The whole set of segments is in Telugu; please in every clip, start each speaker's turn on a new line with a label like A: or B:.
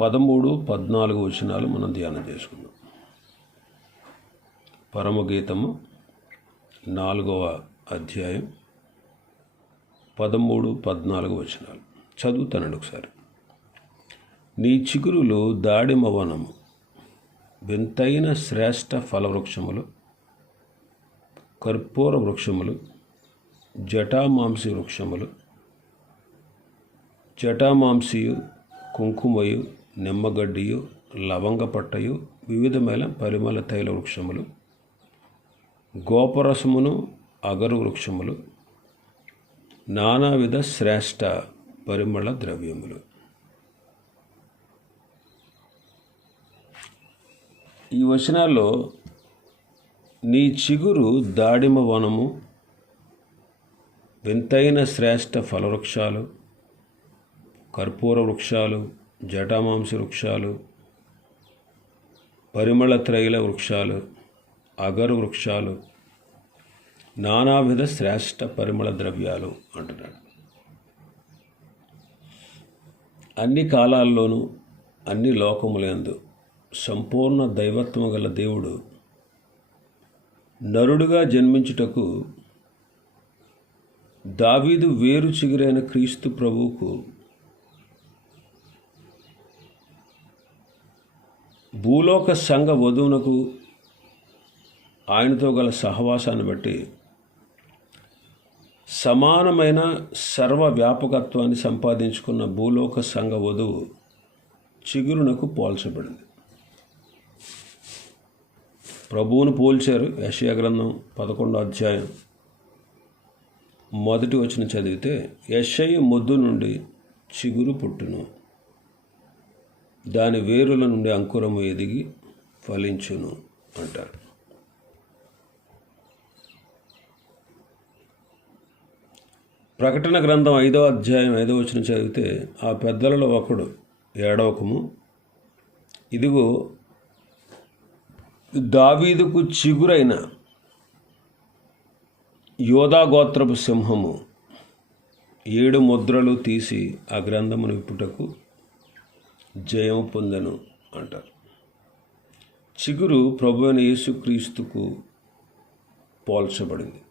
A: పదమూడు పద్నాలుగు వచనాలు మనం ధ్యానం చేసుకుందాం. పరమగీతము నాలుగవ అధ్యాయం పదమూడు పద్నాలుగు వచనాలు. చదువుతానండి ఒకసారి. నీ చిగురులు దాడిమ వనము వింతైన శ్రేష్ట ఫలవృక్షములు కర్పూర వృక్షములు జటామాంసి వృక్షములు జటామాంసియు కుంకుమయు నిమ్మగడ్డియు లవంగపట్టయు వివిధమైన పరిమళ తైల వృక్షములు గోపరసమును అగరు వృక్షములు నానావిధ శ్రేష్ట పరిమళ ద్రవ్యములు. ఈ వచనాల్లో నీ చిగురు దాడిమ వనము వింతైన శ్రేష్ట ఫలవృక్షాలు కర్పూర వృక్షాలు జటామాంస వృక్షాలు పరిమళ త్రైల వృక్షాలు అగరు వృక్షాలు నానావిధ శ్రేష్ట పరిమళ ద్రవ్యాలు అంటున్నాడు. అన్ని కాలాల్లోనూ అన్ని లోకములందు సంపూర్ణ దైవత్వం గల దేవుడు నరుడుగా జన్మించుటకు దావీదు వేరు చిగురైన క్రీస్తు ప్రభువుకు భూలోక సంఘ వధువునకు ఆయనతో గల సహవాసాన్ని బట్టి సమానమైన సర్వ వ్యాపకత్వాన్ని సంపాదించుకున్న భూలోక సంఘ వధువు చిగురునకు పోల్చబడింది. ప్రభువును పోల్చారు యశయ గ్రంథం పదకొండో అధ్యాయం మొదటి వచ్చిన చదివితే యశయ్య మొద్దు నుండి చిగురు పుట్టును. దాని వేరుల నుండి అంకురము ఎదిగి ఫలించును అంటారు. ప్రకటన గ్రంథం ఐదో అధ్యాయం ఐదో వచ్చిన చదివితే ఆ పెద్దలలో ఒకడు ఏడవకము. ఇదిగో దావీదుకు చిగురైన యోధాగోత్రపు సింహము ఏడు ముద్రలు తీసి ఆ గ్రంథమును విప్పుటకు జయం పొందెను అంటారు. చిగురు ప్రభు అయిన యేసుక్రీస్తుకు పోల్చబడింది.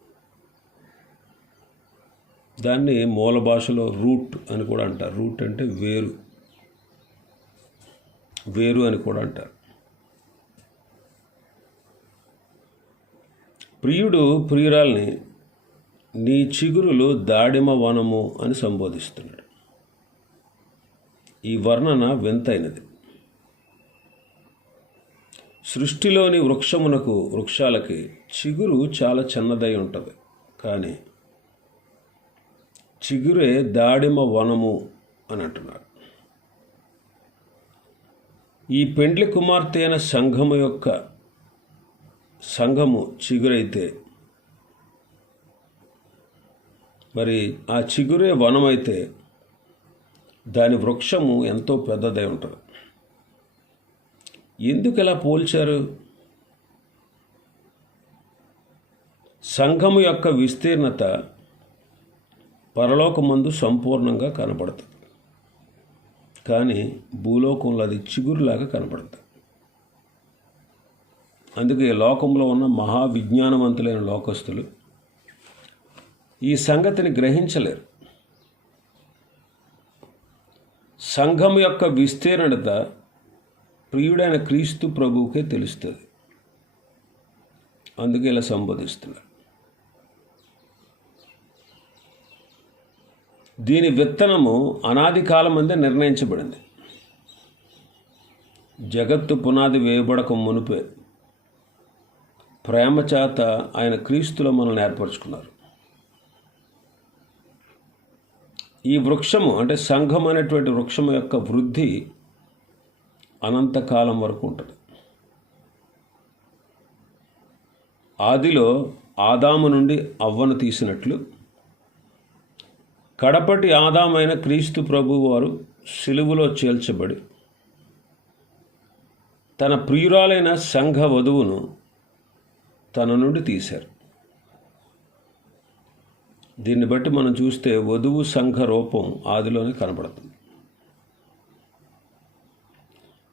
A: దాన్ని మూల భాషలో రూట్ అని కూడా అంటారు. రూట్ అంటే వేరు. వేరు అని కూడా అంటారు. ప్రియుడు ప్రియురాల్ని నీ చిగురులు దాడిమ వనము అని సంబోధిస్తున్నాడు. ఈ వర్ణన వింతైనది. సృష్టిలోని వృక్షమునకు వృక్షాలకి చిగురు చాలా చిన్నదై ఉంటుంది. కానీ చిగురే దాడిమ వనము అని అంటున్నారు. ఈ పెండ్లి కుమార్తె అయిన సంఘము యొక్క సంఘము చిగురైతే మరి ఆ చిగురే వనమైతే దాని వృక్షము ఎంతో పెద్దదై ఉంటుంది. ఎందుకు ఇలా పోల్చారు? సంఘము యొక్క విస్తీర్ణత పరలోకమందు సంపూర్ణంగా కనపడుతుంది కానీ భూలోకంలో అది చిగురులాగా కనపడుతుంది అందుకే లోకంలో ఉన్న మహావిజ్ఞానవంతులైన లోకస్తులు ఈ సంగతిని గ్రహించలేరు. సంఘం యొక్క విస్తీర్ణత ప్రియుడైన క్రీస్తు ప్రభువుకే తెలుస్తుంది. అందుకే ఇలా సంబోధిస్తున్నారు. దీని విత్తనము అనాది కాలం అందే నిర్ణయించబడింది. జగత్తు పునాది వేయబడక మునిపే ప్రేమ చేత ఆయన క్రీస్తులో మనల్ని ఏర్పరచుకున్నారు. ఈ వృక్షము అంటే సంఘం అనేటువంటి వృక్షం యొక్క వృద్ధి అనంతకాలం వరకు ఉంటుంది. ఆదిలో ఆదాము నుండి అవ్వను తీసినట్లు కడపటి ఆదామైన క్రీస్తు ప్రభు వారు సిలువులో చేల్చబడి తన ప్రియురాలైన సంఘ వధువును తన నుండి తీశారు. దీన్ని బట్టి మనం చూస్తే వధువు సంఘ రూపం ఆదిలోనే కనబడుతుంది.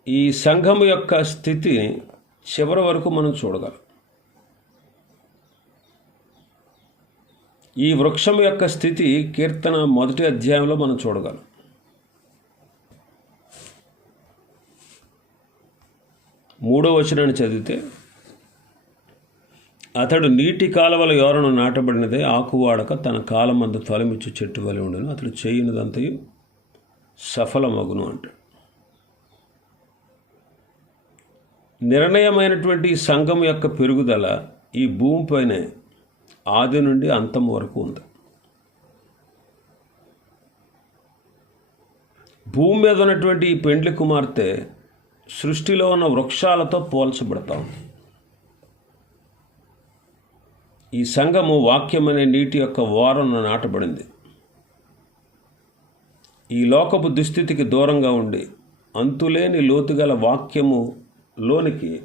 A: ఈ సంఘం యొక్క స్థితి చివరి వరకు మనం చూడగలం. ఈ వృక్షం యొక్క స్థితి కీర్తన మొదటి అధ్యాయంలో మనం చూడగలం. మూడో వచనాన్ని చదివితే అతడు నీటి కాలువల యోరను నాటబడినదే ఆకువాడక తన కాలమందు తొలమిచ్చి చెట్టు వలె ఉండను. అతడు చేయనిదంతయు సఫలమగును అంటాడు. నిర్ణయమైనటువంటి సంఘం యొక్క పెరుగుదల ఈ భూమిపైనే ఆది నుండి అంతం వరకు ఉంది. భూమి మీద ఉన్నటువంటి ఈ పెండ్లి కుమార్తె సృష్టిలో ఉన్న వృక్షాలతో పోల్చబడతా ఉంది. ఈ సంఘము వాక్యం అనే నీటి యొక్క వారను నాటబడింది. ఈ లోకపు దుస్థితికి దూరంగా ఉండి అంతులేని లోతుగల వాక్యము లోనికి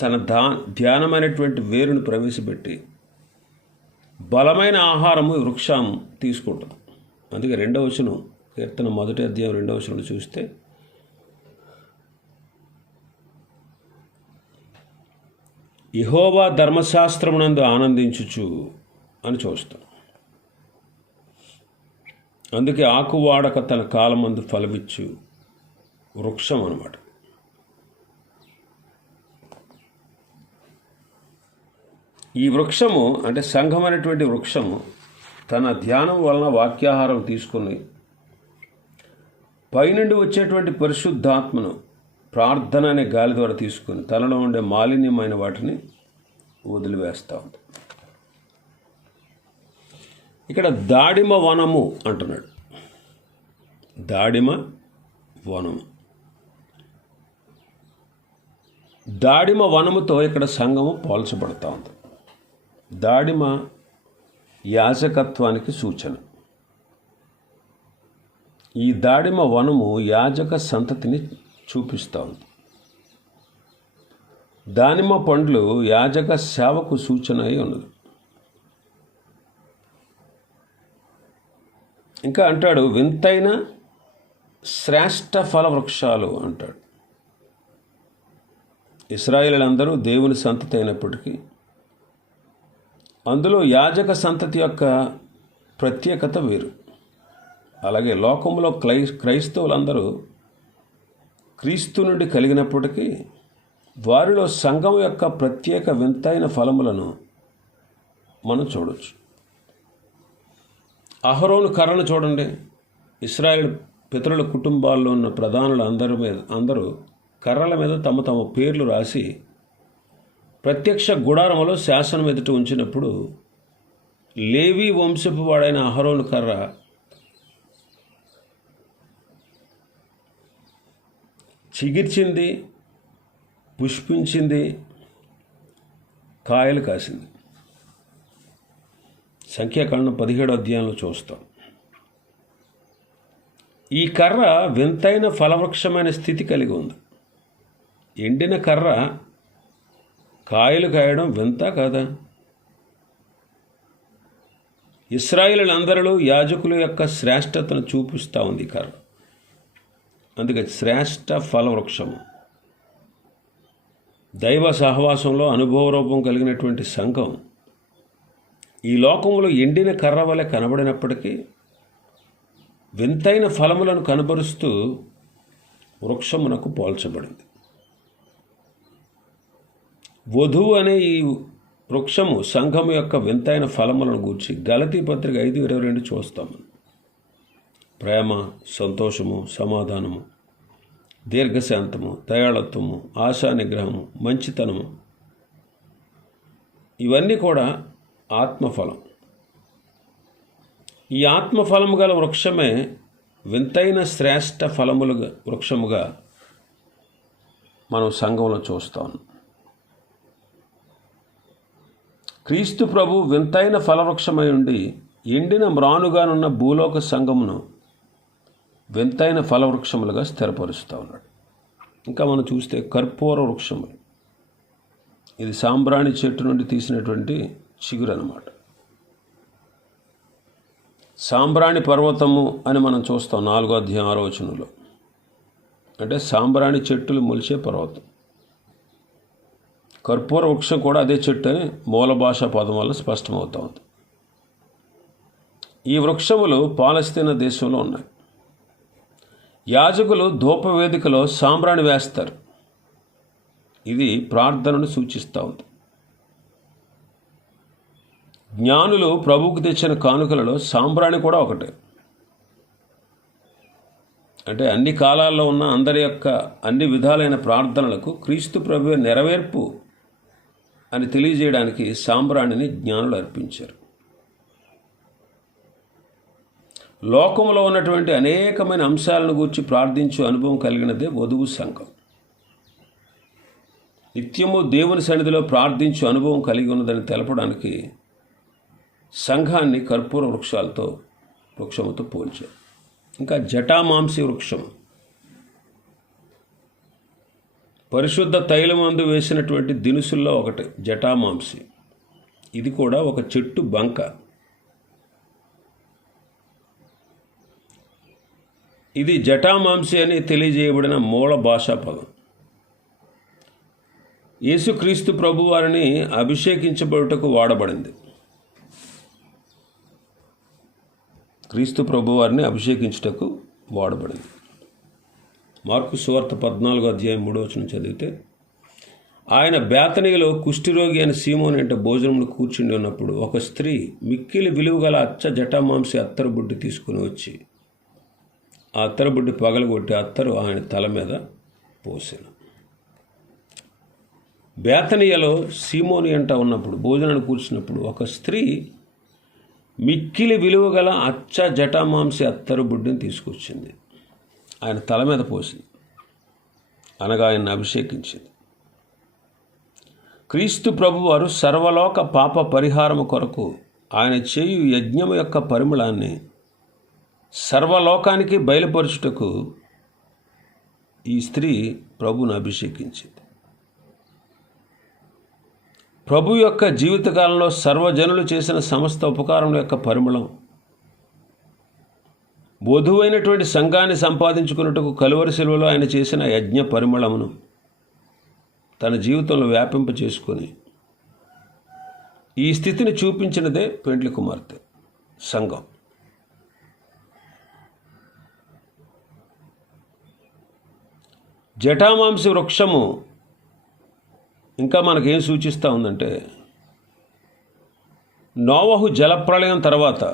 A: తన దా ధ్యానమైనటువంటి వేరును ప్రవేశపెట్టి బలమైన ఆహారము వృక్షం తీసుకుంటాం. అందుకే రెండవ వచనం కీర్తన మొదటి అధ్యాయం రెండవ వచనం చూస్తే ఇహోవా ధర్మశాస్త్రమునందు ఆనందించుచు అని చూస్తాం. అందుకే ఆకువాడక తన కాలమందు ఫలమిచ్చు వృక్షం అనమాట ఈ వృక్షము అంటే సంఘం అనేటువంటి వృక్షము తన ధ్యానం వలన వాక్యాహారం తీసుకుని పైనుండి వచ్చేటువంటి పరిశుద్ధాత్మను ప్రార్థన అనే గాలి ద్వారా తీసుకుని తనలో ఉండే మాలిన్యమైన వాటిని వదిలివేస్తూ ఉంది. ఇక్కడ దాడిమ వనము అంటున్నాడు. దాడిమ వనము. దాడిమ వనముతో ఇక్కడ సంఘము పోల్చబడుతూ ఉంది. దాడిమ యాజకత్వానికి సూచన. ఈ దాడిమ వనము యాజక సంతతిని చూపిస్తాం. ఉంది దానిమ్మ పండ్లు యాజక సేవకు సూచన అయి ఉన్నది. ఇంకా అంటాడు వింతైన శ్రేష్ట ఫల వృక్షాలు అంటాడు. ఇస్రాయిలందరూ దేవుని సంతతి అయినప్పటికీ అందులో యాజక సంతతి యొక్క ప్రత్యేకత వేరు. అలాగే లోకంలో క్రై క్రైస్తవులందరూ క్రీస్తు నుండి కలిగినప్పటికీ వారిలో సంఘం యొక్క ప్రత్యేక వింతైన ఫలములను మనం చూడవచ్చు అహరోను కర్రను చూడండి. ఇస్రాయేల్ పితరుల కుటుంబాల్లో ఉన్న ప్రధానులు అందరి మీద అందరూ కర్రల మీద తమ తమ పేర్లు రాసి ప్రత్యక్ష గుడారములో శాసనం ఎదుట ఉంచినప్పుడు లేవి వంశపు వాడైన అహరోను కర్ర చిగిర్చింది పుష్పించింది కాయలు కాసింది. సంఖ్యాకాండం పదిహేడు అధ్యాయంలో చూస్తాం. ఈ కర్ర వింతైన ఫలవృక్షమైన స్థితి కలిగి ఉంది. ఎండిన కర్ర కాయలు కాయడం వింత కాదా? ఇస్రాయిలందరిలో యాజకుల యొక్క శ్రేష్టతను చూపిస్తూ ఉంది ఈ కర్ర. అందుకే శ్రేష్ట ఫలవృక్షము దైవ సహవాసంలో అనుభవరూపం కలిగినటువంటి సంఘం ఈ లోకంలో ఎండిన కర్ర వలె కనబడినప్పటికీ వింతైన ఫలములను కనబరుస్తూ వృక్షమునకు పోల్చబడింది. వధువు అనే ఈ వృక్షము సంఘము యొక్క వింతైన ఫలములను గూర్చి గలతీ పత్రిక ఐదు ఇరవై రెండు చూస్తాము. ప్రేమ సంతోషము సమాధానము దీర్ఘశాంతము దయాళత్వము ఆశానిగ్రహము మంచితనము. ఇవన్నీ కూడా ఆత్మఫలం. ఈ ఆత్మఫలము గల వృక్షమే వింతైన శ్రేష్ట ఫలములుగా వృక్షముగా మనం సంఘంలో చూస్తాం. క్రీస్తు ప్రభు వింతైన ఫలవృక్షమై ఉండి ఎండిన మ్రానుగానున్న భూలోక సంఘమును వింతైన ఫలవృక్షములుగా స్థిరపరుస్తూ ఉన్నాడు. ఇంకా మనం చూస్తే కర్పూర వృక్షములు. ఇది సాంబ్రాణి చెట్టు నుండి తీసినటువంటి చిగురు అనమాట సాంబ్రాణి పర్వతము అని మనం చూస్తాం నాలుగో అధ్యాయం ఆలోచనలో అంటే సాంబ్రాణి చెట్టులు మొలిచే పర్వతం. కర్పూర వృక్షం కూడా అదే చెట్టు అని మూల భాషా పదం వల్ల స్పష్టమవుతూ ఉంది ఈ వృక్షములు పాలస్తీనా దేశంలో ఉన్నాయి. యాజకులు ధూపవేదికలో సాంబ్రాణి వేస్తారు. ఇది ప్రార్థనను సూచిస్తూ ఉంది. జ్ఞానులు ప్రభువుకు తెచ్చిన కానుకలలో సాంబ్రాణి కూడా ఒకటే. అంటే అన్ని కాలాల్లో ఉన్న అందరి యొక్క అన్ని విధాలైన ప్రార్థనలకు క్రీస్తు ప్రభు నెరవేర్పు అని తెలియజేయడానికి సాంబ్రాణిని జ్ఞానులు అర్పించారు. లోకంలో ఉన్నటువంటి అనేకమైన అంశాలను గూర్చి ప్రార్థించే అనుభవం కలిగినదే వధువు సంఘం. నిత్యము దేవుని సన్నిధిలో ప్రార్థించే అనుభవం కలిగి ఉన్నదని తెలపడానికి సంఘాన్ని కర్పూర వృక్షాలతో వృక్షముతో పోల్చారు. ఇంకా జటామాంసి వృక్షం పరిశుద్ధ తైలమందు వేసినటువంటి దినుసుల్లో ఒకటి జటామాంసి. ఇది కూడా ఒక చెట్టు బంక. ఇది జటామాంసి అని తెలియజేయబడిన మూల భాషా పదం. యేసుక్రీస్తు ప్రభు వారిని అభిషేకించబడుటకు వాడబడింది. క్రీస్తు ప్రభు వారిని అభిషేకించుటకు వాడబడింది. మార్కు సువార్త పద్నాలుగు అధ్యాయం మూడో వచనం చదివితే ఆయన బేతనీలో కుష్ఠిరోగి అని సీమోని అంటే భోజనమును కూర్చుండి ఉన్నప్పుడు ఒక స్త్రీ మిక్కిలి విలువగల అచ్చ జటామాంసి అత్తరు బుడ్డి తీసుకుని వచ్చి ఆ అత్తరు బుడ్డి పగలగొట్టి అత్తరు ఆయన తల మీద పోసిన బేతనీయలో సీమోని అంట ఉన్నప్పుడు భోజనాన్ని కూర్చున్నప్పుడు ఒక స్త్రీ మిక్కిలి విలువగల అచ్చ జటామాంసి అత్తరు బుడ్డిని తీసుకొచ్చింది. ఆయన తల మీద పోసింది. అనగా ఆయన అభిషేకించింది. క్రీస్తు ప్రభువారు సర్వలోక పాప పరిహారము కొరకు ఆయన చేయు యజ్ఞము యొక్క పరిమళాన్ని సర్వలోకానికి బయలుపరుచుటకు ఈ స్త్రీ ప్రభును అభిషేకించింది. ప్రభు యొక్క జీవితకాలంలో సర్వజనులు చేసిన సమస్త ఉపకారం యొక్క పరిమళం వధువైనటువంటి సంఘాన్ని సంపాదించుకున్నట్టుకు కలువరి సెలవులో ఆయన చేసిన యజ్ఞ పరిమళమును తన జీవితంలో వ్యాపింప చేసుకొని ఈ స్థితిని చూపించినదే పెండ్లి కుమార్తె సంఘం. జటామాంసి వృక్షము ఇంకా మనకేం సూచిస్తూ ఉందంటే నోవహు జలప్రళయం తర్వాత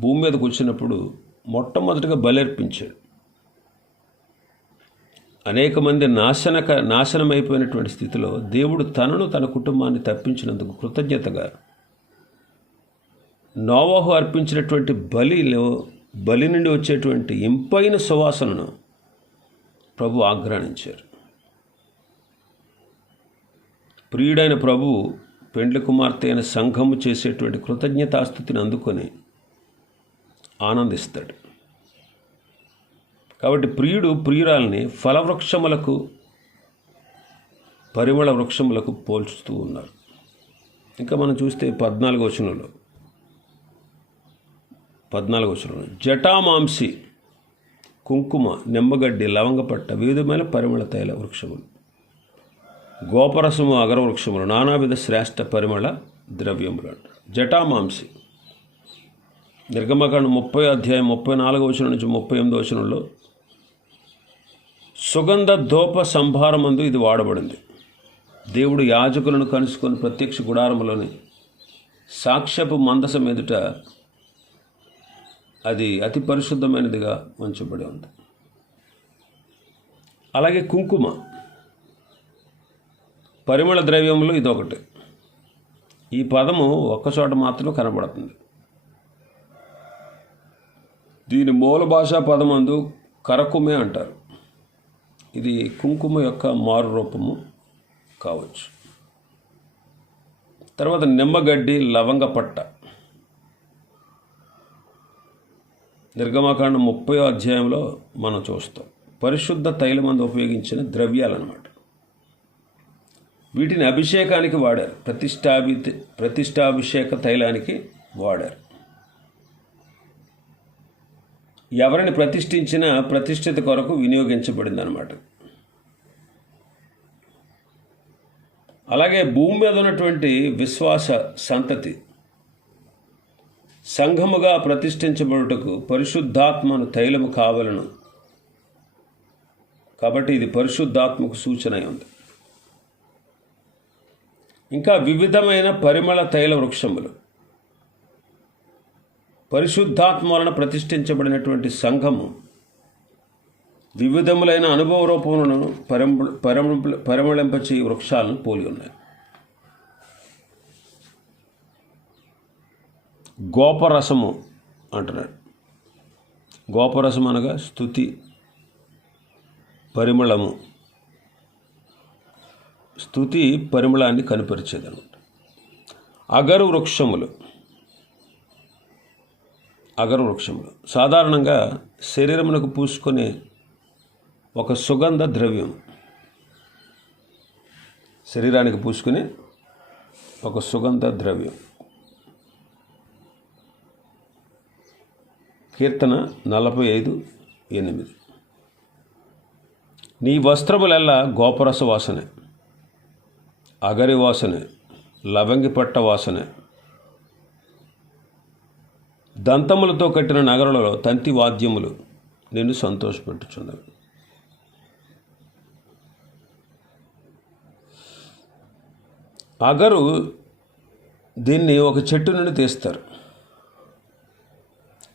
A: భూమి మీదకు వచ్చినప్పుడు మొట్టమొదటిగా బలర్పించాడు. అనేక మంది నాశనక నాశనమైపోయినటువంటి స్థితిలో దేవుడు తనను తన కుటుంబాన్ని తప్పించినందుకు కృతజ్ఞతగా నోవహు అర్పించినటువంటి బలిలో బలి నుండి వచ్చేటువంటి ఇంపైన సువాసనను ప్రభు ఆగ్రహించారు. ప్రియుడైన ప్రభు పెండ్ల కుమార్తె అయిన సంఘము చేసేటువంటి కృతజ్ఞతాస్థుతిని అందుకొని ఆనందిస్తాడు. కాబట్టి ప్రియుడు ప్రియురాల్ని ఫలవృక్షములకు పరిమళ వృక్షములకు పోల్చుతూ ఉన్నారు. ఇంకా మనం చూస్తే పద్నాలుగు వచనంలో పద్నాలుగు వచనంలో జటామాంసి కుంకుమ నిమ్మగడ్డి లవంగపట్ట వివిధమైన పరిమళ తైల వృక్షములు. గోపరసము అగరవృక్షములు నానావిధ శ్రేష్ఠ పరిమళ ద్రవ్యములు అంటారు జటామాంసి. నిర్గమకాండ ముప్పై అధ్యాయం ముప్పై నాలుగో వచనం నుంచి ముప్పై ఎనిమిదో వచనంలో సుగంధ ధూప సంభారమందు ఇది వాడబడింది. దేవుడు యాజకులను కలుసుకొని ప్రత్యక్ష గుడారములోని సాక్ష్యపు మందసం ఎదుట అది అతి పరిశుద్ధమైనదిగా ఉంచబడి ఉంది. అలాగే కుంకుమ. పరిమళ ద్రవ్యంలో ఇదొకటి. ఈ పదము ఒక్కచోట మాత్రం కనబడుతుంది. దీని మూల భాషా పదమందు కరకుమే అంటారు. ఇది కుంకుమ యొక్క మారు రూపము కావచ్చు. తర్వాత నిమ్మగడ్డి లవంగ నిర్గమాకాండం ముప్పై అధ్యాయంలో మనం చూస్తాం. పరిశుద్ధ తైలమందు ఉపయోగించిన ద్రవ్యాలన్నమాట. వీటిని అభిషేకానికి వాడారు. ప్రతిష్టాభి ప్రతిష్టాభిషేక తైలానికి వాడారు. ఎవరిని ప్రతిష్ఠించినా ప్రతిష్ఠిత కొరకు వినియోగించబడింది అనమాట అలాగే భూమి మీద ఉన్నటువంటి విశ్వాస సంతతి సంఘముగా ప్రతిష్ఠించబడుటకు పరిశుద్ధాత్మను తైలము కావలను. కాబట్టి ఇది పరిశుద్ధాత్మకు సూచన ఉంది. ఇంకా వివిధమైన పరిమళ తైల వృక్షములు. పరిశుద్ధాత్మ వలన ప్రతిష్ఠించబడినటువంటి సంఘము వివిధములైన అనుభవ రూపములను పరిమ పరిమళింపచే వృక్షాలను పోలి ఉన్నాయి. గోపరసము అంటున్నాడు. గోపరసం అనగా స్థుతి పరిమళము. స్థుతి పరిమళాన్ని కనిపరిచేదనమాట. అగరు వృక్షములు అగరు వృక్షములు సాధారణంగా శరీరమునకు పూసుకునే ఒక సుగంధ ద్రవ్యం శరీరానికి పూసుకునే ఒక సుగంధ ద్రవ్యం కీర్తన నలభై ఐదు ఎనిమిది. నీ వస్త్రములెల్లా గోపరస వాసనే అగరి వాసనే లవంగి పట్ట వాసనే. దంతములతో కట్టిన నగరులలో తంతి వాద్యములు నిన్ను సంతోషపెట్టుచున్నవి. అగరు దీన్ని ఒక చెట్టు నుండి తీస్తారు.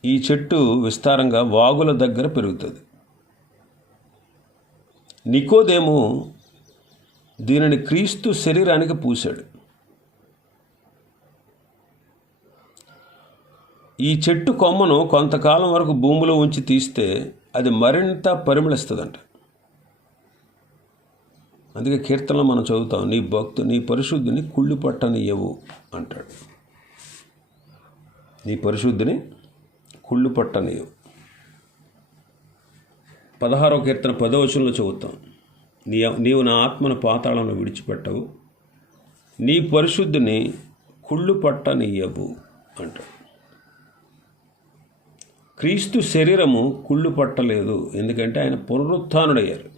A: ఈ చెట్టు విస్తారంగా వాగుల దగ్గర పెరుగుతుంది. నికోదేము దీనిని క్రీస్తు శరీరానికి పూశాడు. ఈ చెట్టు కొమ్మను కొంతకాలం వరకు భూమిలో ఉంచి తీస్తే అది మరింత పరిమళిస్తుందంట. అందుకే కీర్తనలో మనం చదువుతాం నీ భక్తు నీ పరిశుద్ధిని కుళ్ళు పట్టనియవు అంటాడు. నీ పరిశుద్ధిని కుళ్ళు పట్టనియు. పదహారో కీర్తన పదవచనంలో చదువుతాం. నీ నీవు నా ఆత్మను పాతాళంలో విడిచిపెట్టవు. నీ పరిశుద్ధిని కుళ్ళు పట్టనియ్యవు అంటాడు. క్రీస్తు శరీరము కుళ్ళు పట్టలేదు. ఎందుకంటే ఆయన పునరుత్డయ్యారు.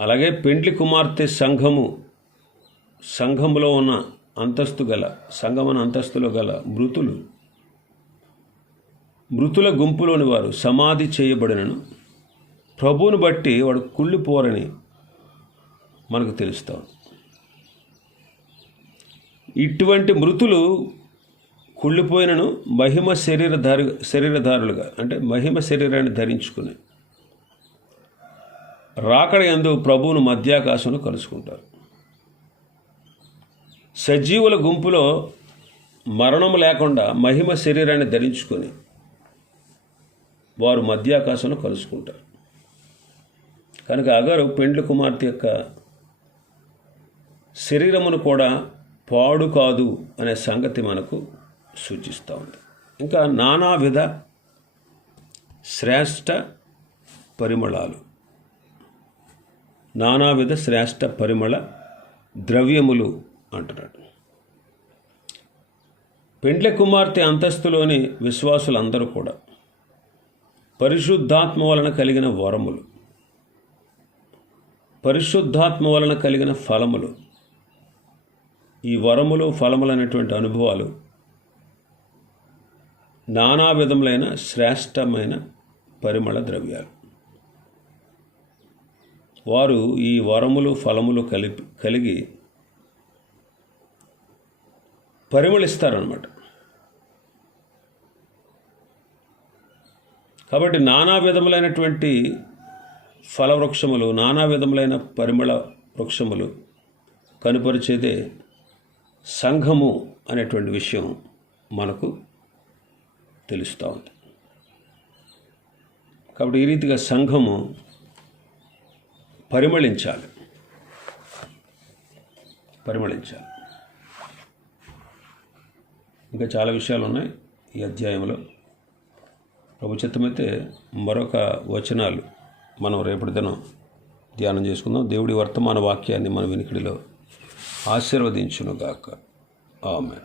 A: అలాగే పెండ్లి కుమార్తె సంఘము సంఘములో ఉన్న అంతస్తు గల సంగమన అంతస్తులో గల మృతులు. మృతుల గుంపులోని వారు సమాధి చేయబడినను. ప్రభువును బట్టి వాడు కుళ్ళిపోరని మనకు తెలుస్తాం. ఇటువంటి మృతులు కుళ్ళిపోయినను మహిమ శరీరధారు శరీరధారులుగా అంటే మహిమ శరీరాన్ని ధరించుకుని రాకడ ఎందు ప్రభువును మధ్యాకాశంలో కలుసుకుంటారు. సజీవుల గుంపులో మరణం లేకుండా మహిమ శరీరాన్ని ధరించుకొని వారు మధ్యాకాశంలో కలుసుకుంటారు. కనుక అగరు పెండ్లి కుమార్తె యొక్క శరీరమును కూడా పాడు కాదు అనే సంగతి మనకు సూచిస్తూ ఉంది. ఇంకా నానావిధ శ్రేష్ట పరిమళాలు. నానావిధ శ్రేష్ట పరిమళ ద్రవ్యములు అంటున్నాడు. పెండ్ల కుమార్తె అంతస్తులోని విశ్వాసులందరూ కూడా పరిశుద్ధాత్మ వలన కలిగిన వరములు పరిశుద్ధాత్మ వలన కలిగిన ఫలములు ఈ వరములు ఫలములు అనేటువంటి అనుభవాలు నానా విధములైన శ్రేష్టమైన పరిమళ ద్రవ్యాలు. వారు ఈ వరములు ఫలములు కలిపి కలిగి పరిమళిస్తారనమాట కాబట్టి నానా విధములైనటువంటి ఫలవృక్షములు నానా విధములైన పరిమళ వృక్షములు కనుపరిచేదే సంఘము అనేటువంటి విషయం మనకు తెలుస్తూ ఉంది. కాబట్టి ఈ రీతిగా సంఘము పరిమళించాలి. పరిమళించాలి. ఇంకా చాలా విషయాలు ఉన్నాయి ఈ అధ్యాయంలో. ప్రభు మరొక వచనాలు మనం రేపటి దినం ధ్యానం చేసుకుందాం. దేవుడి వర్తమాన వాక్యాన్ని మన వినికిడిలో ఆశీర్వదించునుగాక. ఆమె